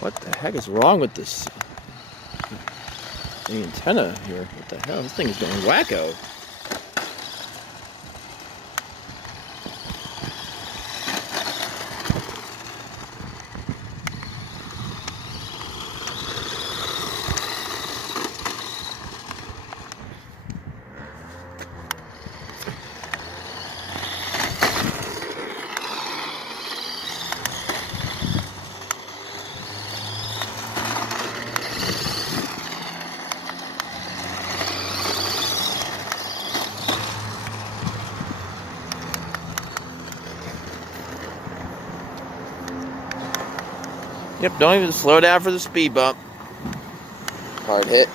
What the heck is wrong with this the antenna here? What the hell? This thing is going wacko. Yep, don't even slow down for the speed bump. Hard hit.